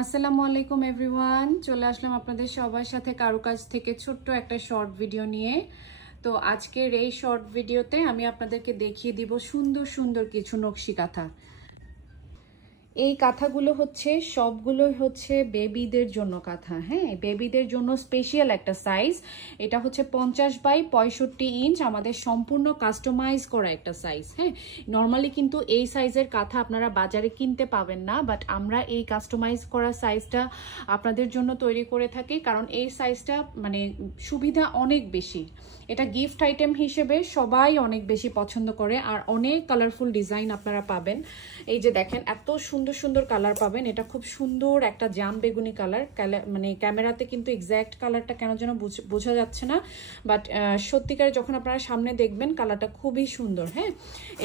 আসসালামু আলাইকুম এভরিওয়ান, চলে আসলাম আপনাদের সবার সাথে কারুকাজ থেকে ছোট্ট একটা শর্ট ভিডিও নিয়ে। তো আজকের এই শর্ট ভিডিওতে আমি আপনাদেরকে দেখিয়ে দিব সুন্দর সুন্দর কিছু নকশি কাঁথা। এই কাঁথাগুলো সবগুলোই হচ্ছে বেবিদের জন্য কাঁথা। হ্যাঁ, বেবিদের জন্য স্পেশাল একটা সাইজ। এটা হচ্ছে 50 বাই 65 ইঞ্চ, আমাদের সম্পূর্ণ কাস্টমাইজ করা একটা সাইজ। হ্যাঁ, নর্মালি কিন্তু এই সাইজের কাঁথা আপনারা বাজারে কিনতে পাবেন না, বাট আমরা এই কাস্টমাইজ করা সাইজটা আপনাদের জন্য তৈরি করে থাকি, কারণ এই সাইজটা মানে সুবিধা অনেক বেশি। এটা গিফট আইটেম হিসেবে সবাই অনেক বেশি পছন্দ করে, আর অনেক কালারফুল ডিজাইন আপনারা পাবেন। এই যে দেখেন, এত সুন্দর সুন্দর কালার পাবেন। এটা খুব সুন্দর একটা জাম বেগুনি কালার, মানে ক্যামেরাতে কিন্তু এক্স্যাক্ট কালারটা কেন যেন বোঝা যাচ্ছে না, বাট সত্যিকারে যখন আপনারা সামনে দেখবেন কালারটা খুবই সুন্দর। হ্যাঁ,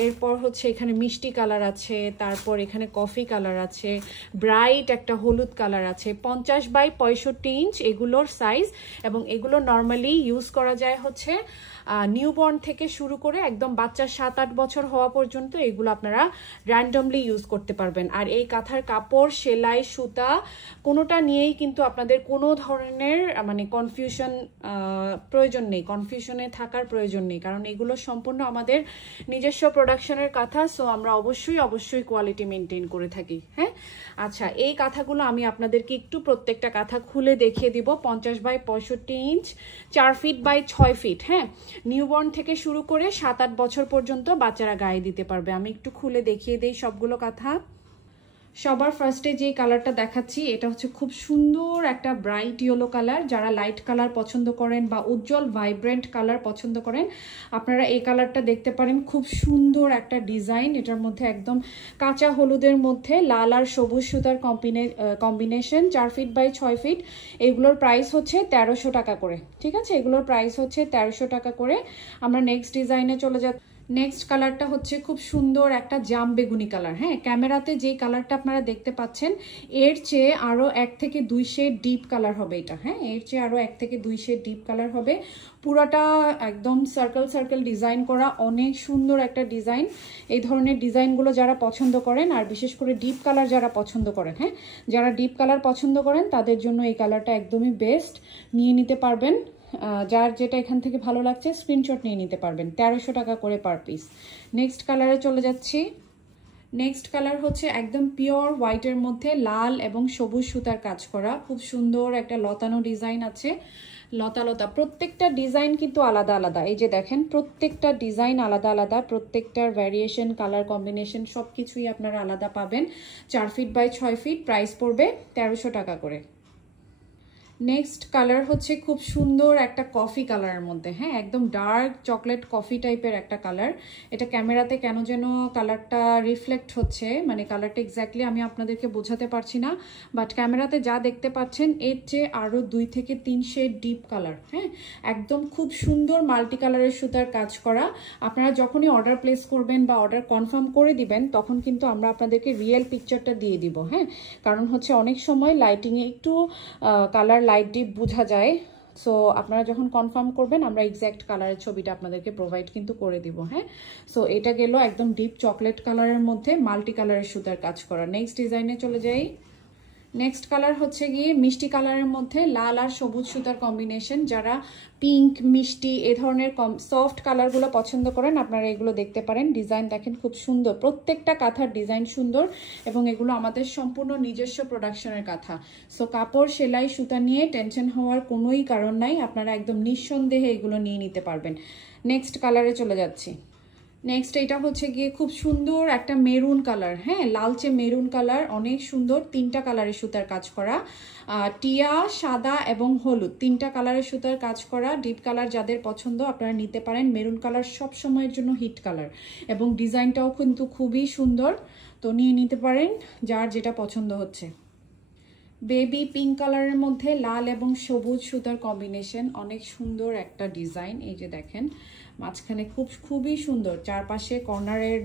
এরপর হচ্ছে এখানে মিষ্টি কালার আছে, তারপর এখানে কফি কালার আছে, ব্রাইট একটা হলুদ কালার আছে। 50 বাই 65 ইঞ্চ এগুলোর সাইজ, এবং এগুলো নর্মালি ইউজ করা যায় হচ্ছে নিউবর্ন থেকে শুরু করে একদম বাচ্চা 7-8 বছর হওয়া পর্যন্ত এগুলো আপনারা র্যান্ডমলি ইউজ করতে পারবেন। আর এই কাঁথার কাপড়, সেলাই, সুতা কোনোটা নিয়েই কিন্তু আপনাদের কোনো ধরনের মানে কনফিউশনে থাকার প্রয়োজন নেই, কারণ এগুলো সম্পূর্ণ আমাদের নিজস্ব প্রোডাকশনের কাঁথা। সো আমরা অবশ্যই কোয়ালিটি মেনটেন করে থাকি। হ্যাঁ, আচ্ছা, এই কাঁথাগুলো আমি আপনাদেরকে একটু প্রত্যেকটা কাঁথা খুলে দেখিয়ে দিব। 50 by 65 inch, 4 feet by 6 feet. হ্যাঁ, নিউবর্ন থেকে শুরু করে 7-8 বছর পর্যন্ত বাচ্চারা গায়ে দিতে পারবে। আমি একটু খুলে দেখিয়ে দেই সবগুলো কাঁথা। সবার ফার্স্টে যে কালারটা দেখাচ্ছি এটা হচ্ছে খুব সুন্দর একটা ব্রাইট ইয়েলো কালার। যারা লাইট কালার পছন্দ করেন বা উজ্জ্বল ভাইব্রেন্ট কালার পছন্দ করেন, আপনারা এই কালারটা দেখতে পারেন। খুব সুন্দর একটা ডিজাইন, এটার মধ্যে একদম কাঁচা হলুদের মধ্যে লাল আর সবুজ সুতার কম্বিনেশন। 4 feet by 6 feet. এগুলোর প্রাইস হচ্ছে 1300 টাকা করে। ঠিক আছে, এগুলোর প্রাইস হচ্ছে 1300 টাকা করে। আমরা নেক্সট ডিজাইনে চলে যাব। নেক্সট কালারটা হচ্ছে খুব সুন্দর একটা জাম বেগুনি কালার। হ্যাঁ, ক্যামেরাতে যে কালারটা আপনারা দেখতে পাচ্ছেন এর চেয়ে আরও 1 থেকে 2 শেড ডিপ কালার হবে এটা। হ্যাঁ, এর চেয়ে আরও 1 থেকে 2 শেড ডিপ কালার হবে। পুরাটা একদম সার্কেল ডিজাইন করা, অনেক সুন্দর একটা ডিজাইন। এই ধরনের ডিজাইনগুলো যারা পছন্দ করেন, আর বিশেষ করে ডিপ কালার যারা পছন্দ করেন, হ্যাঁ, যারা ডিপ কালার পছন্দ করেন তাদের জন্য এই কালারটা একদমই বেস্ট। নিয়ে নিতে পারবেন, যার যেটা এখান থেকে ভালো লাগছে স্ক্রিনশট নিয়ে নিতে পারবেন। 1300 টাকা করে পার পিস। নেক্সট কালারে চলে যাচ্ছি। নেক্সট কালার হচ্ছে একদম পিওর হোয়াইটের মধ্যে লাল এবং সবুজ সুতার কাজ করা। খুব সুন্দর একটা লতানো ডিজাইন আছে, লতা। প্রত্যেকটা ডিজাইন কিন্তু আলাদা আলাদা। এই যে দেখেন, প্রত্যেকটা ডিজাইন আলাদা আলাদা, প্রত্যেকটার ভ্যারিয়েশন, কালার কম্বিনেশন সবকিছুই আপনারা আলাদা পাবেন। 4 ফিট বাই 6 ফিট, প্রাইস পড়বে 1300 টাকা করে। নেক্সট কালার হচ্ছে খুব সুন্দর একটা কফি কালারের মধ্যে। হ্যাঁ, একদম ডার্ক চকলেট কফি টাইপের একটা কালার। এটা ক্যামেরাতে কেন যেন কালারটা রিফ্লেক্ট হচ্ছে, মানে কালারটা এক্স্যাক্টলি আমি আপনাদেরকে বোঝাতে পারছি না, বাট ক্যামেরাতে যা দেখতে পাচ্ছেন এর চেয়ে আরও 2 থেকে 3 শেড ডিপ কালার। হ্যাঁ, একদম খুব সুন্দর মাল্টি কালারের সুতার কাজ করা। আপনারা যখনই অর্ডার প্লেস করবেন বা অর্ডার কনফার্ম করে দিবেন, তখন কিন্তু আমরা আপনাদেরকে রিয়েল পিকচারটা দিয়ে দিব। হ্যাঁ, কারণ হচ্ছে অনেক সময় লাইটিংয়ে একটু কালার লাইট ডিপ বোঝা যায়। সো আপনারা যখন কনফার্ম করবেন আমরা এক্স্যাক্ট কালারের ছবিটা আপনাদেরকে প্রোভাইড কিন্তু করে দিব। হ্যাঁ, সো এটা গেল একদম ডিপ চকলেট কালারের মধ্যে মাল্টি কালারের সুতার কাজ করা। নেক্সট ডিজাইনে চলে যাই। নেক্সট কালার হচ্ছে গিয়ে মিষ্টি কালারের মধ্যে লাল আর সবুজ সুতার কম্বিনেশন। যারা পিঙ্ক, মিষ্টি এ ধরনের সফট কালারগুলো পছন্দ করেন, আপনারা এগুলো দেখতে পারেন। ডিজাইন দেখেন খুব সুন্দর, প্রত্যেকটা কাঁথার ডিজাইন সুন্দর, এবং এগুলো আমাদের সম্পূর্ণ নিজস্ব প্রোডাকশনের কাঁথা। সো কাপড়, সেলাই, সুতা নিয়ে টেনশন হওয়ার কোনোই কারণ নাই, আপনারা একদম নিঃসন্দেহে এগুলো নিয়ে নিতে পারবেন। নেক্সট কালারে চলে যাচ্ছি। নেক্সট এটা হচ্ছে গিয়ে খুব সুন্দর একটা মেরুন কালার। হ্যাঁ, লালচে মেরুন কালার, অনেক সুন্দর। 3টা কালারের সুতার কাজ করা, টিয়া, সাদা এবং হলুদ, 3টা কালারের সুতার কাজ করা। ডিপ কালার যাদের পছন্দ আপনারা নিতে পারেন। মেরুন কালার সব সময়ের জন্য হিট কালার, এবং ডিজাইনটাও কিন্তু খুবই সুন্দর। তো নিয়ে নিতে পারেন যার যেটা পছন্দ হচ্ছে। বেবি পিঙ্ক কালারের মধ্যে লাল এবং সবুজ সুতার কম্বিনেশন, অনেক সুন্দর একটা ডিজাইন। এই যে দেখেন, মাঝখানে খুবই সুন্দর, চারপাশে কর্নারের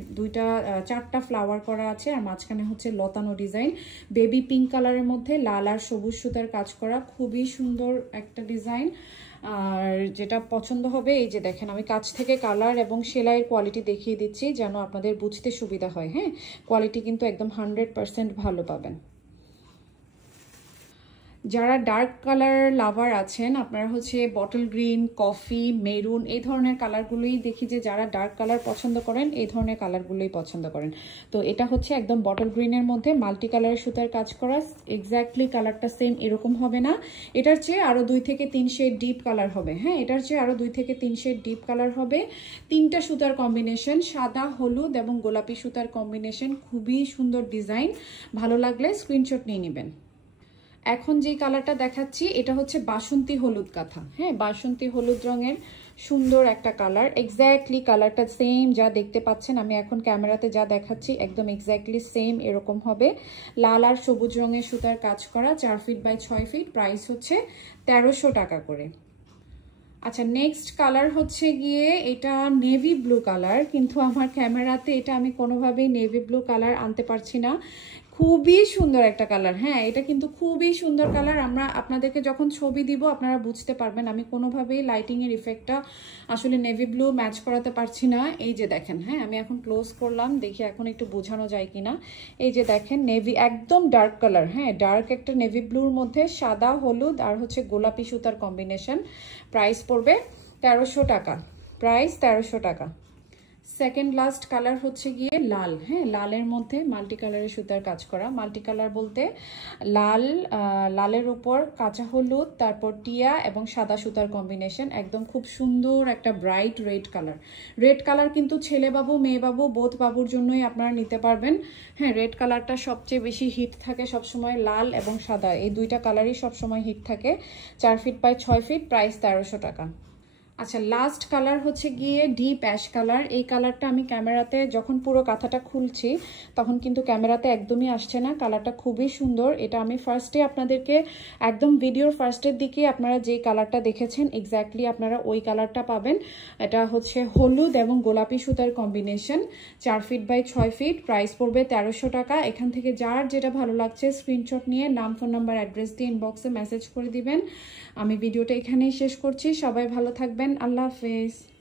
4টা ফ্লাওয়ার করা আছে, আর মাঝখানে হচ্ছে লতানো ডিজাইন। বেবি পিঙ্ক কালারের মধ্যে লাল আর সবুজ সুতার কাজ করা, খুবই সুন্দর একটা ডিজাইন। আর যেটা পছন্দ হবে, এই যে দেখেন, আমি কাছ থেকে কালার এবং সেলাইয়ের কোয়ালিটি দেখিয়ে দিচ্ছি যেন আপনাদের বুঝতে সুবিধা হয়। হ্যাঁ, কোয়ালিটি কিন্তু একদম 100% ভালো পাবেন। যারা ডার্ক কালার লাভার আছেন, আপনারা হচ্ছে বটল গ্রিন, কফি, মেরুন এই ধরনের কালারগুলোই দেখি যে যারা ডার্ক কালার পছন্দ করেন এই ধরনের কালারগুলোই পছন্দ করেন। তো এটা হচ্ছে একদম বটল গ্রিনের মধ্যে মাল্টি কালারের সুতার কাজ করা। এক্স্যাক্টলি কালারটা সেম এরকম হবে না, এটার চেয়ে আরও 2 থেকে 3 শেড ডিপ কালার হবে। হ্যাঁ, এটার চেয়ে আরও 2 থেকে 3 শেড ডিপ কালার হবে। 3টা সুতার কম্বিনেশন, সাদা, হলুদ এবং গোলাপি সুতার কম্বিনেশন, খুবই সুন্দর ডিজাইন। ভালো লাগলে স্ক্রিনশট নিয়ে নেবেন। এখন যে কালারটা দেখাচ্ছি এটা হচ্ছে বাসন্তী হলুদ কাঁথা। হ্যাঁ, বাসন্তী হলুদ রঙের সুন্দর একটা কালার। এক্স্যাক্টলি কালারটা সেম যা দেখতে পাচ্ছেন আমি এখন ক্যামেরাতে যা দেখাচ্ছি একদম এক্স্যাক্টলি সেম এরকম হবে। লাল আর সবুজ রঙের সুতার কাজ করা, 4 ফিট বাই 6 ফিট। প্রাইস হচ্ছে 1300 টাকা করে। আচ্ছা, নেক্সট কালার হচ্ছে গিয়ে এটা নেভি ব্লু কালার, কিন্তু আমার ক্যামেরাতে এটা আমি কোনোভাবেই নেভি ব্লু কালার আনতে পারছি না। খুবই সুন্দর একটা কালার। হ্যাঁ, এটা কিন্তু খুবই সুন্দর কালার। আমরা আপনাদেরকে যখন ছবি দিব আপনারা বুঝতে পারবেন। আমি কোনোভাবেই লাইটিংয়ের ইফেক্টটা আসলে নেভি ব্লু ম্যাচ করাতে পারছি না। এই যে দেখেন, হ্যাঁ আমি এখন ক্লোজ করলাম, দেখি এখন একটু বোঝানো যায় কিনা। এই যে দেখেন নেভি, একদম ডার্ক কালার। হ্যাঁ, ডার্ক একটা নেভি ব্লুর মধ্যে সাদা, হলুদ আর হচ্ছে গোলাপি সুতার কম্বিনেশন। প্রাইস পড়বে 1300 টাকা। প্রাইস 1300 টাকা। সেকেন্ড লাস্ট কালার হচ্ছে গিয়ে লাল। হ্যাঁ, লালের মধ্যে মাল্টি কালারের সুতার কাজ করা। মাল্টি কালার বলতে লাল, লালের উপর কাঁচা হলুদ, তারপর টিয়া এবং সাদা সুতার কম্বিনেশন। একদম খুব সুন্দর একটা bright red colour. Red colour কিন্তু ছেলে বাবু মেয়ে বাবু বোথ বাবুর জন্যই আপনারা নিতে পারবেন। হ্যাঁ, রেড কালারটা সবচেয়ে বেশি হিট থাকে সবসময়। লাল এবং সাদা এই দুইটা কালারই সবসময় হিট থাকে। 4 ফিট বাই 6 ফিট। প্রাইস 1300 টাকা। আচ্ছা, লাস্ট কালার হচ্ছে গিয়ে ডিপ অ্যাশ কালার। এই কালারটা আমি ক্যামেরাতে যখন পুরো কাঁথাটা খুলছি তখন কিন্তু ক্যামেরাতে একদমই আসছে না। কালারটা খুবই সুন্দর। এটা আমি ফার্স্টে আপনাদেরকে একদম ভিডিওর ফার্স্টের দিকে আপনারা যে কালারটা দেখেছেন এক্স্যাক্টলি আপনারা ওই কালারটা পাবেন। এটা হচ্ছে হলুদ এবং গোলাপি সুতার combination. 4 feet by 6 feet. Price পড়বে 1300 টাকা। এখান থেকে যার যেটা ভালো লাগছে স্ক্রিনশট নিয়ে নাম, ফোন নাম্বার, অ্যাড্রেস দিয়ে ইনবক্সে মেসেজ করে দিবেন। আমি ভিডিওটা এখানেই শেষ করছি। সবাই ভালো থাকবেন। আল্লাহ হাফেজ।